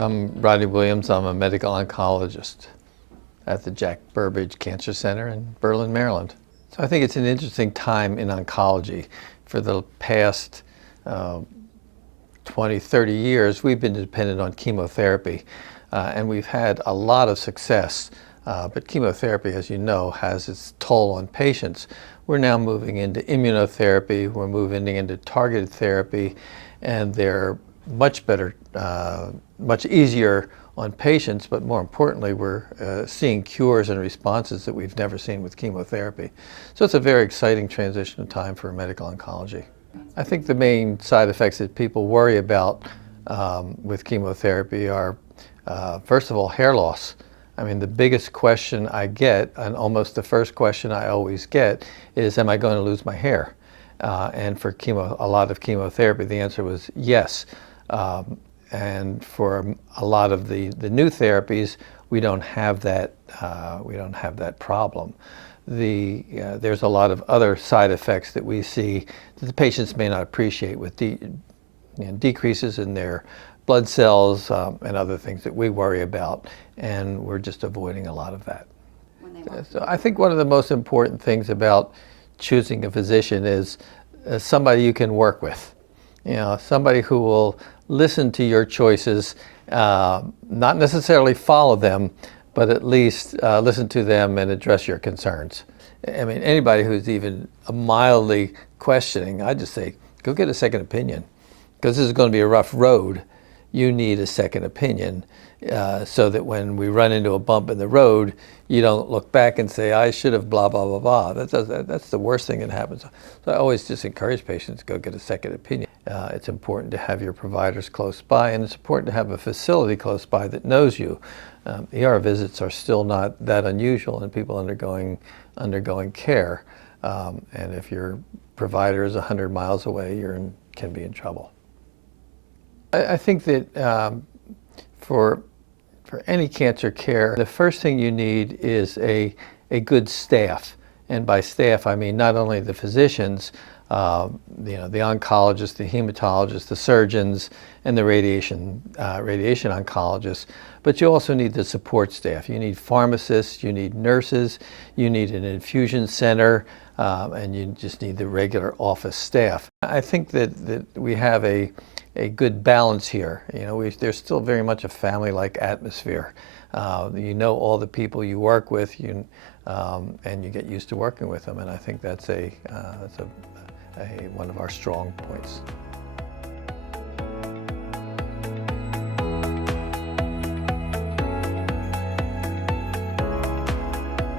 I'm Rodney Williams. I'm a medical oncologist at the Jack Burbidge Cancer Center in Berlin, Maryland. So I think it's an interesting time in oncology. For the past 20, 30 years, we've been dependent on chemotherapy, and we've had a lot of success. But chemotherapy, as you know, has its toll on patients. We're now moving into immunotherapy, we're moving into targeted therapy, and they're much better, much easier on patients, but more importantly, we're seeing cures and responses that we've never seen with chemotherapy. So it's a very exciting transition time for medical oncology. I think the main side effects that people worry about with chemotherapy are, first of all, hair loss. I mean, the biggest question I get, and almost the first question I always get, is, am I going to lose my hair? And for a lot of chemotherapy, the answer was yes. And for a lot of the new therapies, we don't have that. We don't have that problem. There's a lot of other side effects that we see that the patients may not appreciate, with decreases in their blood cells and other things that we worry about, and we're just avoiding a lot of that. So I think one of the most important things about choosing a physician is somebody you can work with. You know, somebody who will listen to your choices, not necessarily follow them, but at least listen to them and address your concerns. I mean, anybody who's even mildly questioning, I just say, go get a second opinion, because this is going to be a rough road. You need a second opinion so that when we run into a bump in the road, you don't look back and say, I should have blah, blah, blah, blah. That's the worst thing that happens. So I always just encourage patients to go get a second opinion. It's important to have your providers close by, and it's important to have a facility close by that knows you. ER visits are still not that unusual in people undergoing care. And if your provider is 100 miles away, you can be in trouble. I think that for any cancer care, the first thing you need is a good staff. And by staff, I mean not only the physicians, the oncologists, the hematologists, the surgeons, and the radiation oncologists, but you also need the support staff. You need pharmacists, you need nurses, you need an infusion center, and you just need the regular office staff. I think that we have a good balance here. You know, there's still very much a family-like atmosphere. You know all the people you work with, and you get used to working with them, and I think that's one of our strong points.